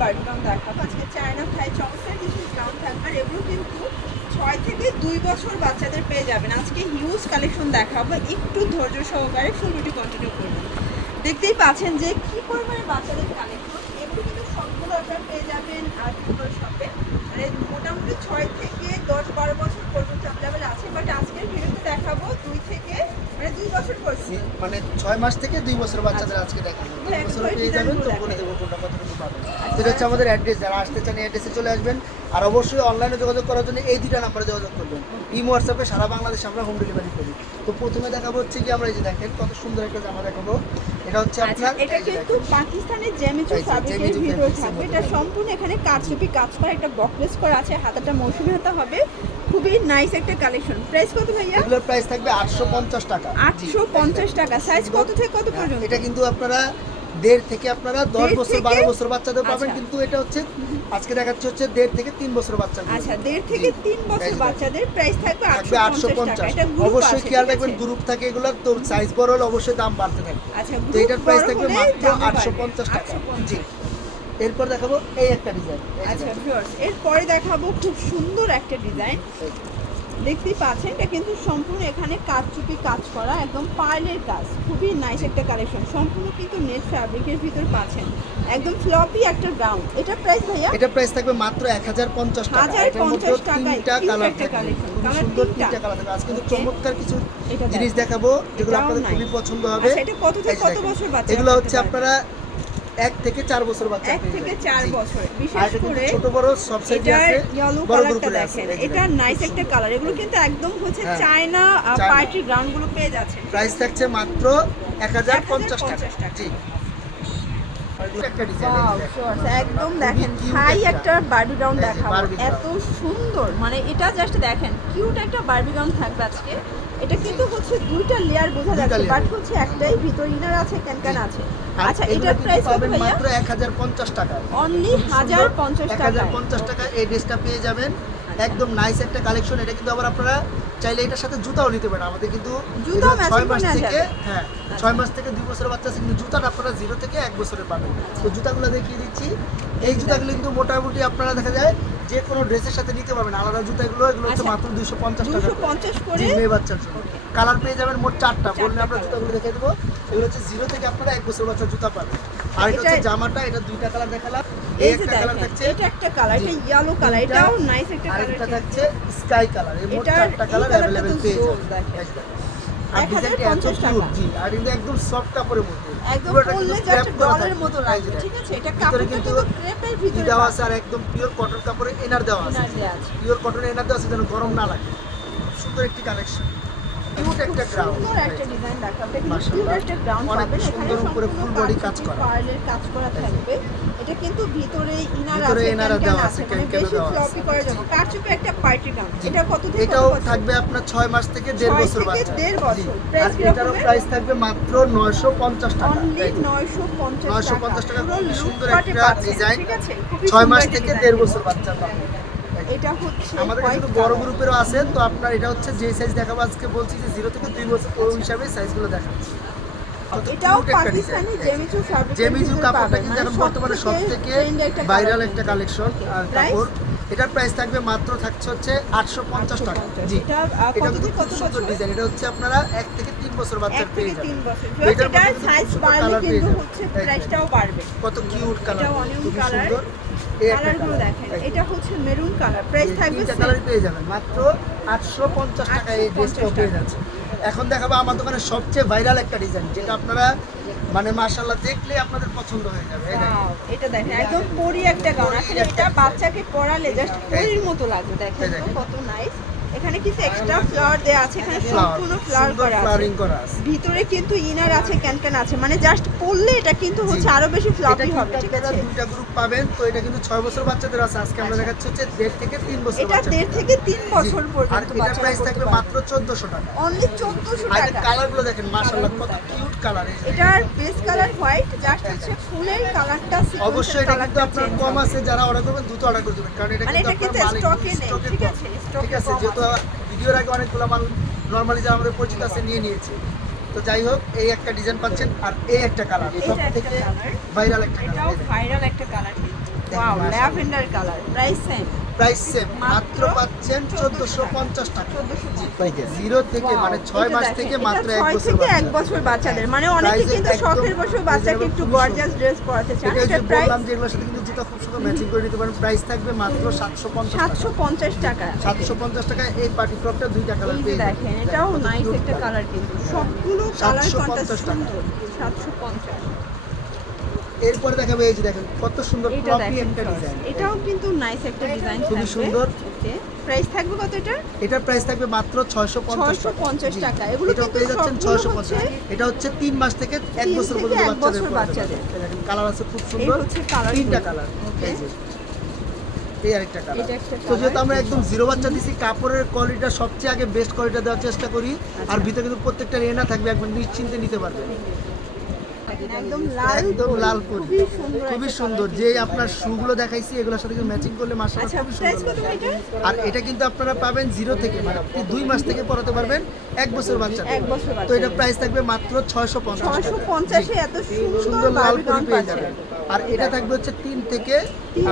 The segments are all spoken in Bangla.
বারবি গাউন দেখাবো আজকে। চায়না থাই চমৎকার কিছু গাউন থাকবে, আর এগুলো কিন্তু 6 থেকে 2 বছর বাচ্চাদের পেয়ে যাবেন। আজকে হিউজ কালেকশন দেখাবো, একটু ধৈর্য সহকারে ফুল ভিডিও কন্টিনিউ করবেন। দেখতেই পাচ্ছেন যে কি পরিমাণে বাচ্চাদের কালেকশন, এগুলো কিন্তু সবগুলো আপনারা পেয়ে যাবেন আর শপে। মানে মোটামুটি 6 থেকে 10-12 বছর পর্যন্ত অ্যাভেলেবেল আছে, বাট আজকের ভিডিওতে দেখাবো 2 থেকে 2 বছর পর্যন্ত, মানে 6 মাস থেকে 2 বছর বাচ্চাদের আজকে দেখাবো। 2 বছর পেয়ে যাবেন, তো বলে দেবো কোনটা কতটুকু পাবেন। এটা হচ্ছে আমাদের অ্যাড্রেস, যারা আসতে চান এই অ্যাড্রেসে চলে আসবেন। আর অবশ্যই অনলাইনে যোগাযোগ করার জন্য এই দুইটা নাম্বারে যোগাযোগ করবেন। ইমো হোয়াটসঅ্যাপে সারা বাংলাদেশে আমরা হোম ডেলিভারি করি। তো প্রথমে দেখাবো হচ্ছে কি, আমরা এই যে দেখেন কত সুন্দর একটা জামা দেখাবো। এটা হচ্ছে আপনার, এটা কিন্তু পাকিস্তানের জেমিচু ফ্যাব্রিকের ভিতরে থাকবে। এটা সম্পূর্ণ এখানে কারচুপি কাজ করা, একটা বকলেস করা আছে, হাতাটা মৌসুমী হাতা হবে। খুবই নাইস একটা কালেকশন। প্রাইস কত ভাইয়া? এগুলোর প্রাইস থাকবে 850 টাকা। 850 টাকা। সাইজ কত থেকে কত পর্যন্ত? এটা কিন্তু আপনারা 1.5 থেকে আপনারা 10 বছর 12 বছর বাচ্চাদের পাবেন, আচ্ছা। কিন্তু এটা হচ্ছে আজকে দেখাচ্ছে হচ্ছে 1.5 থেকে 3 বছর বাচ্চা। আচ্ছা, 1.5 থেকে 3 বছর বাচ্চাদের প্রাইস থাকবে 850 টাকা। 850। এটা গ্রুপ অবশ্যই আছে, খেয়াল ঠিক রাখবেন আছে? গ্রুপ থাকে এগুলোর, তো সাইজ বড় হলে অবশ্যই দাম বাড়তে থাকে। আচ্ছা, তো এটার প্রাইস থাকবে মাত্র 850 টাকা। 850। জি। এরপর দেখাবো এই একটা ডিজাইন। আচ্ছা ভিউয়ার্স, এরপরে দেখাবো খুব সুন্দর একটা ডিজাইন। দেখতেই পাচ্ছেন এটা কিন্তু সম্পূর্ণ এখানে কারচুপি কাজ করা, একদম পার্লের কাজ, খুবই নাইস একটা কালেকশন। সম্পূর্ণ কিন্তু নেট ফ্যাব্রিকের ভিতর পাচ্ছেন, একদম ফ্লপি একটা গাউন। এটা প্রাইস ভাইয়া? এটা প্রাইস থাকবে মাত্র 1050 টাকা। এটার মধ্যে 3টা কালার থাকবে, খুব সুন্দর 3টা কালার থাকবে। আজকে কিন্তু চমৎকার কিছু জিনিস দেখাবো যেগুলো আপনাদের খুবই পছন্দ হবে। আচ্ছা, এটা কত থেকে কত বছর বাচ্চা? এগুলো হচ্ছে আপনারা 1 থেকে 4 বছর বাচ্চা। 1 থেকে 4 বছর। বিশেষ করে ছোট বড় সব সাইজে আছে, ইয়েলো বড় কালারটা গ্রুপে দেখেন, আছে। এটা নাইস একটা কালার। এগুলো কিন্তু একদম হচ্ছে চায়না পার্টি গ্রাউন্ড গুলো পেয়ে যাচ্ছে। প্রাইস থাকছে মাত্র 1050 টাকা। জি। একটা ডিজাইন একদম দেখেন হাই একটা বারবি গাউন দেখাবো, এত সুন্দর। মানে এটা জাস্ট দেখেন, কিউট একটা বারবি গাউন থাকবে আজকে। এটা কিন্তু হচ্ছে দুইটা লেয়ার বোঝা যাচ্ছে, বাট হচ্ছে একটাই ভিতর ইনার আছে, ক্যানক্যান আছে। আচ্ছা, এটার প্রাইস কত ভাইয়া? মাত্র 1050 টাকা। অনলি 1050 টাকা। 1050 টাকা এই ড্রেসটা পেয়ে যাবেন। একদম নাইস একটা কালেকশন। এটা কিন্তু আবার আপনারা চাইলে এটার সাথে জুতাও নিতে পারেন। আমাদের কিন্তু 6 মাস থেকে 6 মাস থেকে 2 বছরের বাচ্চা আছে, কিন্তু জুতাটা আপনারা 0 থেকে 1 বছরের পাবেন। তো জুতাগুলো দেখিয়ে দিচ্ছি। এই জুতাগুলো কিন্তু মোটামুটি আপনারা দেখা যায় যে কোনো ড্রেসের সাথে নিতে পারবেন। আলাদা জুতাগুলো এগুলো হচ্ছে মাত্র 250 টাকা। 250 করে মেয়ে বাচ্চার জন্য কালার পেয়ে যাবেন মোট 4টা। বললে আমরা জুতাগুলো দেখিয়ে দেবো। এগুলো হচ্ছে 0 থেকে আপনারা 1 বছর বাচ্চার জুতা পাবেন। আর এটা হচ্ছে জামাটা, এটা 2টা কালার দেখালাম। এই যে কালার থাকছে, এটা একটা কালার, এটা ইয়েলো কালার, এটাও নাইস একটা কালার। আরেকটা থাকছে স্কাই কালার। এই মোট 4টা কালার अवेलेबल পেয়ে যাবেন। আর ডিজাইনটা এত কিউট। জি, আর কিন্তু একদম সফট কাপড়ের মধ্যে, একদম পরলে জাস্ট ডলের মতো লাগবে। ঠিক আছে, এটা কাপড়টা কিন্তু ক্রেপের ভিতরে দেওয়া আছে, আর একদম পিওর কটন কাপড়ে এনার দেওয়া আছে। পিওর কটন এনার দেওয়া আছে যেন গরম না লাগে। সুন্দর একটি কালেকশন, কিউট একটা গ্রাউন্ড, সুন্দর একটা ডিজাইন দেখাবে। কিন্তু কিউট একটা গ্রাউন্ড পাবেন, এখানে উপরে ফুল বডি কাজ করা, পার্লের কাজ করা থাকবে। এটা কিন্তু ভিতরে ইনার ভিতরে আছে, এনার দেওয়া আছে, মানে বেশি ফ্লপি করা যাবে। কারচুপি একটা পার্টি গাউন। এটা কত থেকে কত? এটাও থাকবে আপনার 6 মাস থেকে 1.5 বছর বাচ্চা। 1.5 বছর। প্রাইস কি এটারও প্রাইস থাকবে মাত্র 950 টাকা। অনলি 950 টাকা। খুব সুন্দর একটা ডিজাইন। ঠিক আছে, 6 মাস থেকে 1.5 বছর বাচ্চা পাবেন। এটা হচ্ছে আমাদের কাছে কিন্তু বড় গ্রুপেরও আছে। তো আপনার এটা হচ্ছে যে সাইজ দেখাবো আজকে, বলছি যে 0 থেকে 2 বছর ওই হিসাবে সাইজগুলো দেখাচ্ছি। এটাও পাকিস্তানি জেমিচু ফ্যাব্রিক। জেমিচু কাপড়টা কিন্তু এখন বর্তমানে সবথেকে ভাইরাল একটা কালেকশন আর কাপড়। এটার প্রাইস থাকবে মাত্র থাকছে হচ্ছে 850 টাকা। জি, এটা কিন্তু খুব সুন্দর ডিজাইন। এটা হচ্ছে আপনারা 1 থেকে 3 বছর বাচ্চা পেয়ে যাবেন। এটার সাইজ বাড়লে কিন্তু হচ্ছে প্রাইসটাও বাড়বে। কত কিউট কালার, এটা অনিয়ন খুব কালার। সুন্দর। কালারগুলো দেখেন, এটা হচ্ছে মেরুন কালার। প্রাইস থাকবে তিনটা কালারই পেয়ে যাবেন মাত্র 850 টাকা। এই ড্রেসটা পেয়ে যাচ্ছে। এখন দেখাবো আমার দোকানের সবচেয়ে ভাইরাল একটা ডিজাইন, যেটা আপনারা মানে মাশাআল্লাহ দেখলে আপনাদের পছন্দ হয়ে যাবে। এটা দেখেন, একদম পরি একটা গাউন। আসলে এটা বাচ্চাকে পরালে জাস্ট পরির মতো লাগবে। দেখেন তো কত নাইস। এখানে কিছু এক্সট্রা ফ্লাওয়ার দেয়া আছে, এখানে সম্পূর্ণ ফ্লাওয়ার করা আছে। ভিতরে কিন্তু ইনার আছে, ক্যানক্যান আছে, মানে জাস্ট পরলে এটা কিন্তু হচ্ছে আরো বেশি ফ্লপি হবে। ঠিক আছে, দুইটা গ্রুপ পাবেন। তো এটা কিন্তু 6 বছর বাচ্চাদের আছে। আজকে আমরা দেখাচ্ছি হচ্ছে 1.5 থেকে 3 বছর এটা 1.5 থেকে 3 বছর পর্যন্ত আর এটার প্রাইস থাকবে মাত্র 1400 টাকা। অনলি 1400 আর টাকা। কালারগুলো দেখেন মাশাআল্লাহ কত কিউট কালার। এটার বেস কালার হোয়াইট, জাস্ট হচ্ছে ফুলের কালারটা সিকোয়েন্স। অবশ্যই এটা কিন্তু আপনার কম আছে, যারা অর্ডার করবেন দ্রুত অর্ডার করে দিবেন, কারণ এটা কিন্তু আপনার স্টকে নেই। ঠিক আছে, ঠিক আছে, যেহেতু ভিডিওর আগে অনেকগুলো মাল নরমালি যারা আমাদের পরিচিত আছে নিয়ে নিয়েছে। তো যাই হোক, এই একটা ডিজাইন পাচ্ছেন, আর এই একটা কালার সবথেকে ভাইরাল একটা কালার। এটাও ভাইরাল একটা colour. Wow lavender colour, price same. Price same, মাত্র পাচ্ছেন 1450 টাকা। 0 থেকে মানে 6 মাস থেকে মাত্র 1 6 বছর থেকে 1 বাচ্চা। বছর বাচ্চাদের, মানে অনেকে Price কিন্তু একদম শখের বছর বাচ্চাকে একটু গর্জিয়াস ড্রেস পরাতে চান। এটা যে এটার প্রাইস বললাম যে এগুলোর সাথে কিন্তু জুতা খুব সুন্দর ম্যাচিং করে নিতে পারেন। প্রাইস থাকবে মাত্র 750 টাকা। 750 টাকা। 750 টাকায় এই পার্টি ফ্রকটা দুইটা কালার এই যে পেয়ে যাবেন। দেখেন, এটাও নাইস একটা কালার, কিন্তু সবগুলো কালার 750 কন্ট্রাস্ট টাকা। সুন্দর। 750। এরপরে দেখাবো এই যে দেখেন কত সুন্দর এটা ফ্লপি দেখেন একটা shorts, ডিজাইন। এটাও কিন্তু নাইস একটা ডিজাইন থাকবে, খুবই সুন্দর। ওকে, প্রাইস থাকবে কত এটা? এটার প্রাইস থাকবে মাত্র 650 টাকা। 650 জি। টাকা। এগুলো এটাও কিন্তু পেয়ে যাচ্ছেন সবগুলো 650। এটা হচ্ছে 3 মাস থেকে 1 3 বছর থেকে পর্যন্ত 1 বাচ্চাদের বছর পরাতে বাচ্চাদের। পারবেন। দেখেন কালার আছে খুব এই সুন্দর। হচ্ছে কালার, তিনটা কালার। ওকে, এই যে এই আরেকটা কালার। এটা একটা তো যেহেতু colour। আমরা একদম জিরো বাচ্চা দিছি, কাপড়ের কোয়ালিটিটা সবচেয়ে আগে বেস্ট কোয়ালিটি দেওয়ার চেষ্টা করি। আর ভিতরে কিন্তু প্রত্যেকটা রেনা থাকবে, একদম নিশ্চিন্তে নিতে পারবেন। একদম লাল, একদম লাল পরি। খুবই সুন্দর, খুবই একটা সুন্দর। colour যে কিন্তু। আপনার শুগুলো দেখাইছি এগুলোর সাথে ম্যাচিং করলে মাশাআল্লাহ আচ্ছা, খুবই প্রাইস সুন্দর কত লাগে। এটা? আর এটা কিন্তু আপনারা পাবেন 0 থেকে মানে 2 মাস থেকে পরাতে পারবেন 1 বছর বাচ্চা। 1 বছর তো এটা বাচ্চাদের। প্রাইস থাকবে মাত্র 650 টাকা। 650 এ এত সুন্দর সুন্দর লাল বারবি পরি গাউন পেয়ে পাচ্ছেন। যাবেন। আর এটা থাকবে হচ্ছে 3 থেকে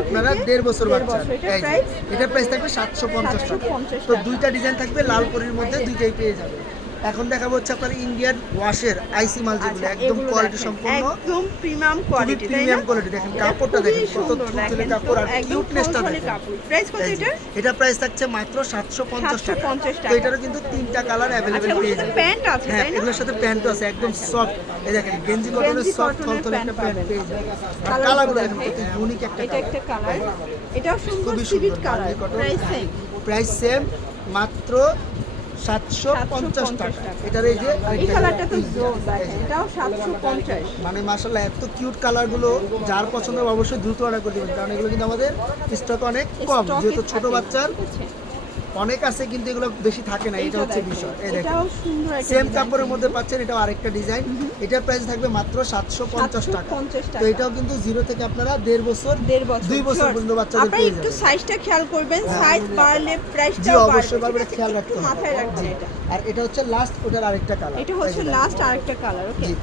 আপনারা থেকে 1.5 বছর 1.5 বাচ্চা। বছর। এটার এই যে, price? এটার প্রাইস থাকবে 750 টাকা। 750 তো টাকা। দুইটা ডিজাইন থাকবে, লাল পরির মধ্যে দুইটাই পেয়ে যাবেন। এখন দেখাবো হচ্ছে আপনার ইন্ডিয়ান ওয়াশের আইসি মাল যেগুলো আচ্ছা, একদম এগুলো কোয়ালিটি দেখেন, সম্পন্ন, একদম প্রিমিয়াম খুবই কোয়ালিটি, তাই না? Premium quality. দেখেন এটা কাপড়টা খুবই দেখেন কত সুন্দর, তুলতুলে দেখেন কাপড় তো, আর একদম কিউটনেসটা থলথলে দেখেন। কাপড়। প্রাইস কত এই যে, এটা? এটা প্রাইস থাকছে মাত্র 750 টাকা। 750 তো টাকা। এটারও কিন্তু 3টা কালার আচ্ছা, অ্যাভেলেবেল ওর পেয়ে সাথে যাবেন। প্যান্ট আছে, হ্যাঁ, তাই না? এগুলোর সাথে প্যান্টও আছে, একদম সফট। এই দেখেন গেঞ্জি কটনের গেঞ্জি সফট কটনের থলথলে একটা প্যান্ট পাবেন। পেয়ে যাবেন। আর কালারগুলো কালারগুলো দেখেন দেখেন। কত ইউনিক একটা এটা একটা কালার, এটাও সুন্দর খুবই সিভিট সুন্দর colour, barley cotton. Price same. Price same, মাত্র 750 টাকা। এটার এই যে এই আরেকটা কালারটা তো এই যে, জোর, এই দেখেন যে। এটাও 750। মানে মাশাআল্লাহ এত কিউট কালারগুলো যার পছন্দ হবে অবশ্যই দ্রুত অর্ডার করে দিবেন, কারণ এগুলো কিন্তু আমাদের স্টক অনেক কম। স্টকে যেহেতু ছোট থাকে না, বাচ্চার ঠিক আছে? অনেক আছে কিন্তু এগুলো বেশি থাকে না, এটা এইটা হচ্ছে দেখেন, বিষয়। এই দেখেন এটাও সুন্দর একটা সেম design কাপড়ের কিন্তু। মধ্যে পাচ্ছেন, এটাও আরেকটা ডিজাইন। এটার প্রাইস থাকবে মাত্র 750 টাকা। 750 তো টাকা। এটাও কিন্তু 0 থেকে আপনারা 1.5 বছর 1.5 বছর 2 বছর Sure. পর্যন্ত বাচ্চাদের আপনারা পেয়ে একটু যাবেন। সাইজটা খেয়াল করবেন, সাইজ বাড়লে জি প্রাইসটাও অবশ্যই বাড়বে, পারবেন, ঠিক আছে? খেয়াল একটু রাখতে হবে। মাথায় রাখবেন জি। এটা। আর এটা হচ্ছে লাস্ট, ওটার আরেকটা কালার। এটা হচ্ছে লাস্ট আরেকটা কালার, ওকে? জি।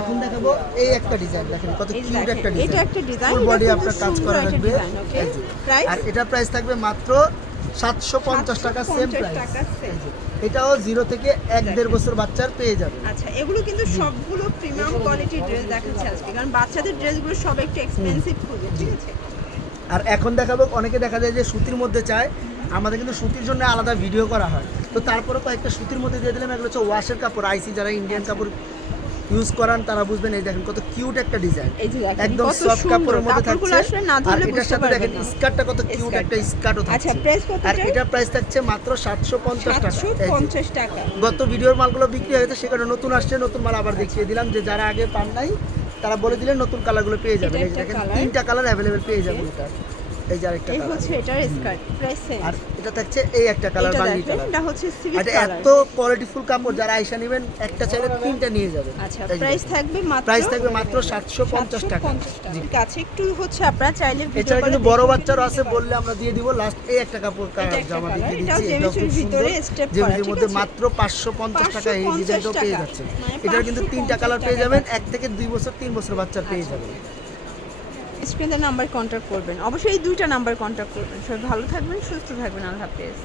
এখন দেখাবো এই একটা ডিজাইন, দেখেন কত এই কিউট দেখেন, একটা এটা ডিজাইন। একটা ডিজাইন, ফুল এটা বডি কিন্তু আপনার কাজ সুন্দর করা একটা থাকবে। ডিজাইন, ওকে? এই যে। প্রাইস? আর এটা প্রাইস থাকবে মাত্র 750 টাকা, সেম 750 প্রাইস। টাকা same। এটাও 0 থেকে 1.5 বছর বাচ্চার পেয়ে যাবে। আচ্ছা, এগুলো কিন্তু সবগুলো প্রিমিয়াম কোয়ালিটির ড্রেস দেখাচ্ছে আজকে, কারণ বাচ্চাদের ড্রেসগুলো সব একটু এক্সপেন্সিভ খুঁজে, ঠিক আছে? আর এখন দেখাবো, অনেকে দেখা যায় যে সুতির মধ্যে চায়, আমাদের কিন্তু সুতির জন্য আলাদা ভিডিও করা হয়। তো তারপরে কয়েকটা সুতির মধ্যে দিয়ে দিলাম, এগুলো হচ্ছে ওয়াশের কাপড়, আইসি যারা ইন্ডিয়ান কাপড় ইউজ করান তারা বুঝবেন। এই দেখেন কত কিউট একটা ডিজাইন, এই যে দেখেন একদম কত সফট সুন্দর, কাপড়ের মধ্যে কাপড়গুলো থাকছে। আসলে না আর ধরলে এটার বুঝতে সাথে পারবেন দেখেন না। স্কার্টটা কত কিউট একটা স্কার্টও আচ্ছা, থাকছে। প্রাইস কত আর এটার? এটার প্রাইস থাকছে মাত্র 750 টাকা। এই যে। 750 টাকা। গত ভিডিওর মালগুলো বিক্রি হয়েছে, সেখানে নতুন আসছে, নতুন মাল আবার দেখিয়ে দিলাম, যে যারা আগে পান নাই তারা বলে দিলেন নতুন কালারগুলো পেয়ে যাবেন। এটা এই যে একটা দেখেন colour। 3টা কালার অ্যাভেলেবেল পেয়ে যাবেন। এটা এই যে আরেকটা এই কালার। হচ্ছে এটার স্কার্ট, প্রাইস সেম। আর এটা থাকছে এই একটা কালার, এটা বাঙ্গি দেখেন, কালার। এটা হচ্ছে সিভিট এটা কালার। এত কোয়ালিটিফুল কাপড়, যারা আয়সা নেবেন একটা চাইলে 3টা নিয়ে যাবেন। আচ্ছা, এই যে প্রাইস দেখেন। থাকবে মাত্র প্রাইস থাকবে মাত্র 750 টাকা। 750 টাকা। জি। ঠিক আছে, একটু হচ্ছে আপনারা চাইলে ভিডিও এছাড়া কলে কিন্তু বড় দেখে বাচ্চারও নিতে আছে, পারেন। বললে আমরা দিয়ে দিব। লাস্ট এই একটা কাপড় এটা একটা জামা colour, দেখিয়ে এটাও দিচ্ছি, এটাও জেমিসের খুব ভিতরে সুন্দর। step করা, জেমিসের ঠিক মধ্যে আছে? মাত্র 550 টাকা এই 550 ডিজাইনটাও পেয়ে টাকা। যাচ্ছে। মানে এটার কিন্তু 3টা কালার পেয়ে 550 যাবেন, টাকা। 1 থেকে 2 বছর 3 বছর বাচ্চার পেয়ে যাবেন। স্ক্রিনে নাম্বার কন্ট্যাক্ট করবেন, অবশ্যই এই দুইটা নাম্বার কন্ট্যাক্ট করবেন। সবাই ভালো থাকবেন, সুস্থ থাকবেন, আল্লাহ হাফেজ।